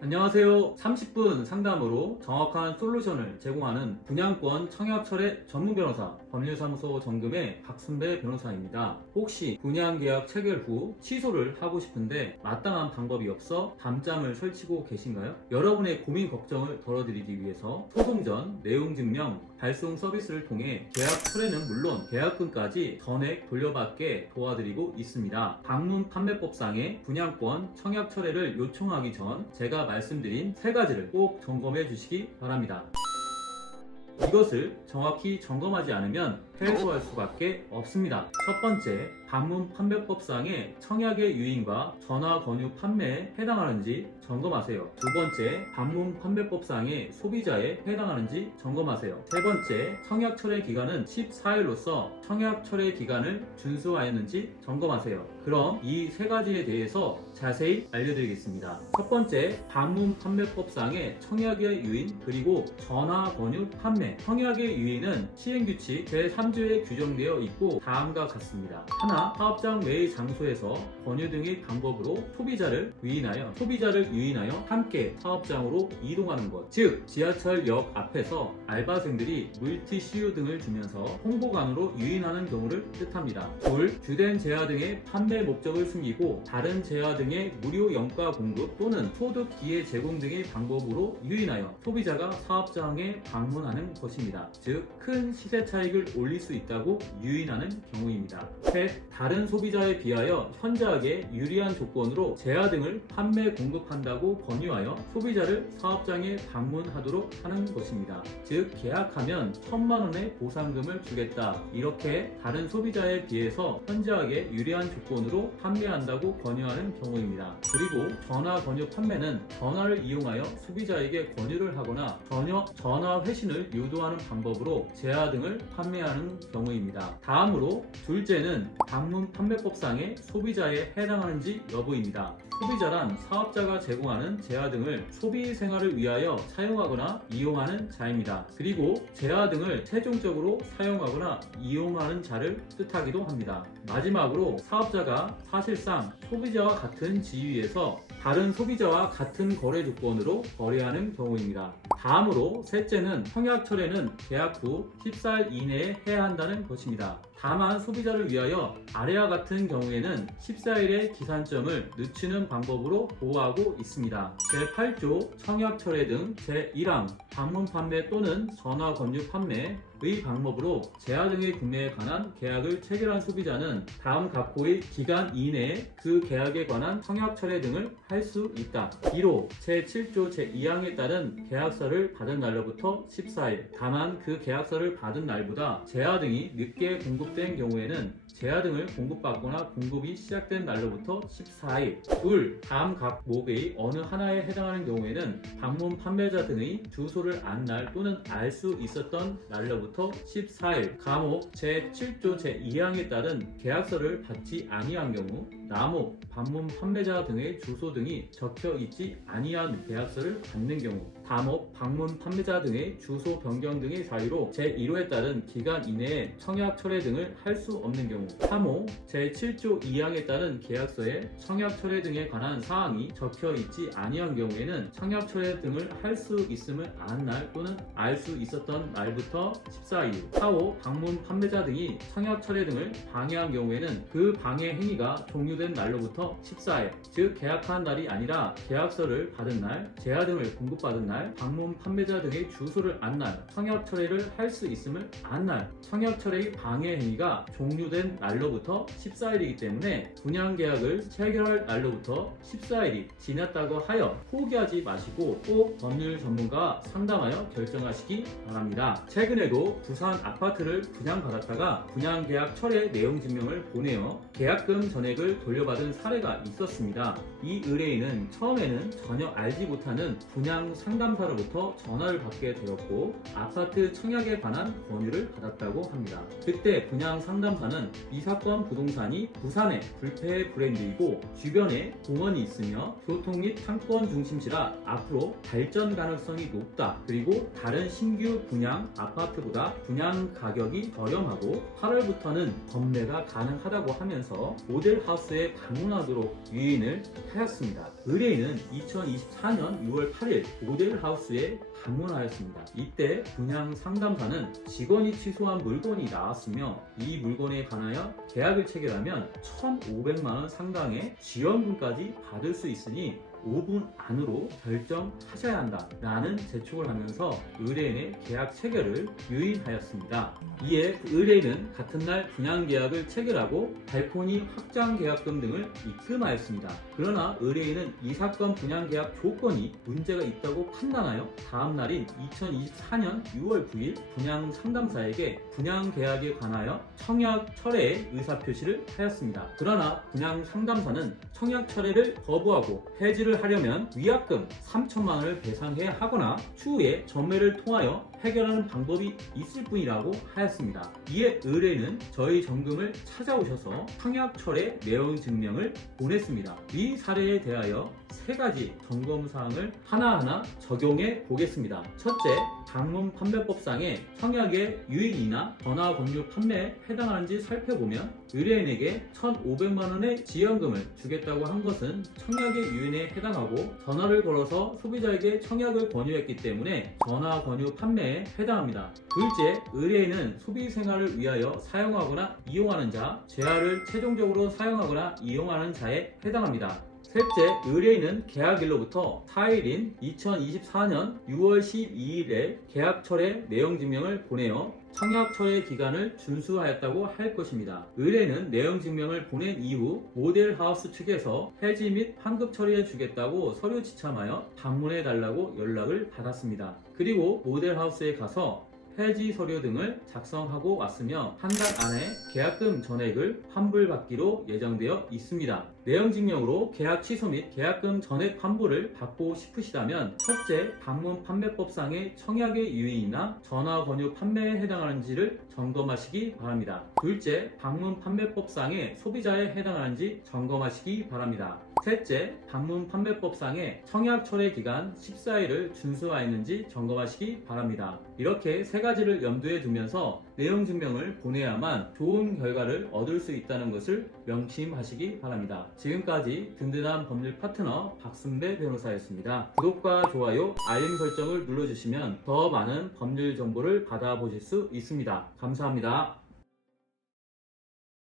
안녕하세요. 30분 상담으로 정확한 솔루션을 제공하는 분양권 청약철의 전문 변호사 법률사무소 정금의 박순배 변호사입니다. 혹시 분양계약 체결 후 취소를 하고 싶은데 마땅한 방법이 없어 밤잠을 설치고 계신가요? 여러분의 고민 걱정을 덜어드리기 위해서 소송 전 내용 증명 발송 서비스를 통해 계약 철회는 물론 계약금까지 전액 돌려받게 도와드리고 있습니다. 방문 판매법상의 분양권 청약 철회를 요청하기 전 제가 말씀드린 세 가지를 꼭 점검해 주시기 바랍니다. 이것을 정확히 점검하지 않으면 패소할 수밖에 없습니다. 첫 번째, 방문 판매법상의 청약의 유인과 전화 권유 판매에 해당하는지 점검하세요. 두 번째, 방문 판매법상의 소비자에 해당하는지 점검하세요. 세 번째, 청약 철회 기간은 14일로서 청약 철회 기간을 준수하였는지 점검하세요. 그럼 이 세 가지에 대해서 자세히 알려드리겠습니다. 첫 번째, 방문 판매법상의 청약의 유인 그리고 전화 권유 판매. 청약의 유인은 시행규칙 제3조에 규정되어 있고 다음과 같습니다. 하나, 사업장 외의 장소에서 권유 등의 방법으로 소비자를 유인하여 소비자를 유인하여 함께 사업장으로 이동하는 것. 즉, 지하철역 앞에서 알바생들이 물티슈 등을 주면서 홍보관으로 유인하는 경우를 뜻합니다. 둘, 주된 제화 등의 판매 목적을 숨기고 다른 제화 등의 무료 영가 공급 또는 소득 기회 제공 등의 방법으로 유인하여 소비자가 사업장에 방문하는 것입니다. 즉, 큰 시세 차익을 올릴 수 있다고 유인하는 경우입니다. 셋, 다른 소비자에 비하여 현저하게 유리한 조건으로 제화 등을 판매 공급한다고 권유하여 소비자를 사업장에 방문하도록 하는 것입니다. 즉, 계약하면 천만 원의 보상금을 주겠다. 이렇게 다른 소비자에 비해서 현저하게 유리한 조건으로 판매한다고 권유하는 경우입니다. 그리고 전화 권유 판매는 전화를 이용하여 소비자에게 권유를 하거나 전화 회신을 유도하는 방법으로 제화 등을 판매하는 경우입니다. 다음으로 둘째는 방문 판매법상의 소비자에 해당하는지 여부입니다. 소비자란 사업자가 제공하는 제화 등을 소비 생활을 위하여 사용하거나 이용하는 자입니다. 그리고 제화 등을 최종적으로 사용하거나 이용하는 자를 뜻하기도 합니다. 마지막으로 사업자가 사실상 소비자와 같은 지위에서 다른 소비자와 같은 거래 조건으로 거래하는 경우입니다. 다음으로 셋째는 청약 철회는 계약 후 14일 이내에 해야 한다는 것입니다. 다만 소비자를 위하여 아래와 같은 경우에는 14일의 기산점을 늦추는 방법으로 보호하고 있습니다. 제8조 청약 철회 등 제1항 방문 판매 또는 전화 권유 판매 의 방법으로 제화 등의 구매에 관한 계약을 체결한 소비자는 다음 각호의 기간 이내에 그 계약에 관한 청약 철회 등을 할 수 있다. 2로 제7조 제2항에 따른 계약서를 받은 날로부터 14일 다만 그 계약서를 받은 날보다 제화 등이 늦게 공급된 경우에는 제화 등을 공급받거나 공급이 시작된 날로부터 14일 둘 다음 각 목의 어느 하나에 해당하는 경우에는 방문 판매자 등의 주소를 안 날 또는 알 수 있었던 날로부터 14일 감옥 제7조 제2항에 따른 계약서를 받지 아니한 경우 남목 방문 판매자 등의 주소 등이 적혀 있지 아니한 계약서를 받는 경우 다목 방문 판매자 등의 주소 변경 등의 사유로 제1호에 따른 기간 이내에 청약 철회 등을 할 수 없는 경우 3호 제7조 2항에 따른 계약서에 청약 철회 등에 관한 사항이 적혀 있지 아니한 경우에는 청약 철회 등을 할 수 있음을 아는 날 또는 알 수 있었던 날부터 14일 4호 방문 판매자 등이 청약 철회 등을 방해한 경우에는 그 방해 행위가 종료된 날로부터 14일 즉 계약한 날이 아니라 계약서를 받은 날 제하 등을 공급받은 날 방문 판매자 등의 주소를 안날 청약 철회를 할 수 있음을 안날 청약 철회의 방해 행위가 종료된 날로부터 14일이기 때문에 분양 계약을 체결할 날로부터 14일이 지났다고 하여 포기하지 마시고 꼭 법률 전문가와 상담하여 결정하시기 바랍니다. 최근에도 부산 아파트를 분양받았다가 분양 계약 철회 내용 증명을 보내어 계약금 전액을 돌려받은 사례가 있었습니다. 이 의뢰인은 처음에는 전혀 알지 못하는 분양 상담 사로부터 전화를 받게 되었고 아파트 청약에 관한 권유를 받았다고 합니다. 그때 분양 상담사는 이 사건 부동산이 부산의 불패 브랜드이고 주변에 공원이 있으며 교통 및 상권 중심지라 앞으로 발전 가능성이 높다. 그리고 다른 신규 분양 아파트보다 분양 가격이 저렴하고 8월부터는 건매가 가능하다고 하면서 모델 하우스의 하우스에 방문하도록 유인을 하였습니다. 의뢰인은 2024년 6월 8일 모델 하우스에 방문하였습니다. 이때 분양 상담사는 직원이 취소한 물건이 나왔으며 이 물건에 관하여 계약을 체결하면 1,500만 원 상당의 지원금까지 받을 수 있으니 5분 안으로 결정하셔야 한다 라는 재촉을 하면서 의뢰인의 계약 체결을 유인하였습니다. 이에 의뢰인은 같은 날 분양 계약을 체결하고 발코니 확장 계약금 등을 입금하였습니다. 그러나 의뢰인은 이 사건 분양 계약 조건이 문제가 있다고 판단하여 다음 날인 2024년 6월 9일 분양 상담사에게 분양 계약에 관하여 청약 철회의 의사 표시를 하였습니다. 그러나 분양 상담사는 청약 철회를 거부하고 해지를 하려면 위약금 3천만 원을 배상해야 하거나 추후에 전매를 통하여 해결하는 방법이 있을 뿐이라고 하였습니다. 이에 의뢰인은 저희 정금을 찾아오셔서 청약 철회 내용 증명을 보냈습니다. 이 사례에 대하여 세 가지 점검 사항을 하나하나 적용해 보겠습니다. 첫째, 방문 판매법상의 청약의 유인이나 전화 권유 판매에 해당하는지 살펴보면 의뢰인에게 1,500만 원의 지원금을 주겠다고 한 것은 청약의 유인에 해당하고 전화를 걸어서 소비자에게 청약을 권유했기 때문에 전화 권유 판매 에 해당합니다. 둘째, 의뢰인은 소비 생활을 위하여 사용하거나 이용하는 자, 재화를 최종적으로 사용하거나 이용하는 자에 해당합니다. 셋째, 의뢰인은 계약일로부터 4일인 2024년 6월 12일에 계약 철회 내용 증명을 보내어 청약 철회 기간을 준수하였다고 할 것입니다. 의뢰는 내용 증명을 보낸 이후 모델 하우스 측에서 해지 및 환급 처리해 주겠다고 서류 지참하여 방문해 달라고 연락을 받았습니다. 그리고 모델 하우스에 가서 해지 서류 등을 작성하고 왔으며 한 달 안에 계약금 전액을 환불받기로 예정되어 있습니다. 내용 증명으로 계약 취소 및 계약금 전액 환불을 받고 싶으시다면 첫째, 방문 판매법상의 청약의 유인이나 전화 권유 판매에 해당하는지를 점검하시기 바랍니다. 둘째, 방문 판매법상의 소비자에 해당하는지 점검하시기 바랍니다. 셋째, 방문 판매법상의 청약 철회 기간 14일을 준수하였는지 점검하시기 바랍니다. 이렇게 세 가지를 염두에 두면서 내용 증명을 보내야만 좋은 결과를 얻을 수 있다는 것을 명심하시기 바랍니다. 지금까지 든든한 법률 파트너 박순배 변호사였습니다. 구독과 좋아요, 알림 설정을 눌러주시면 더 많은 법률 정보를 받아보실 수 있습니다. 감사합니다.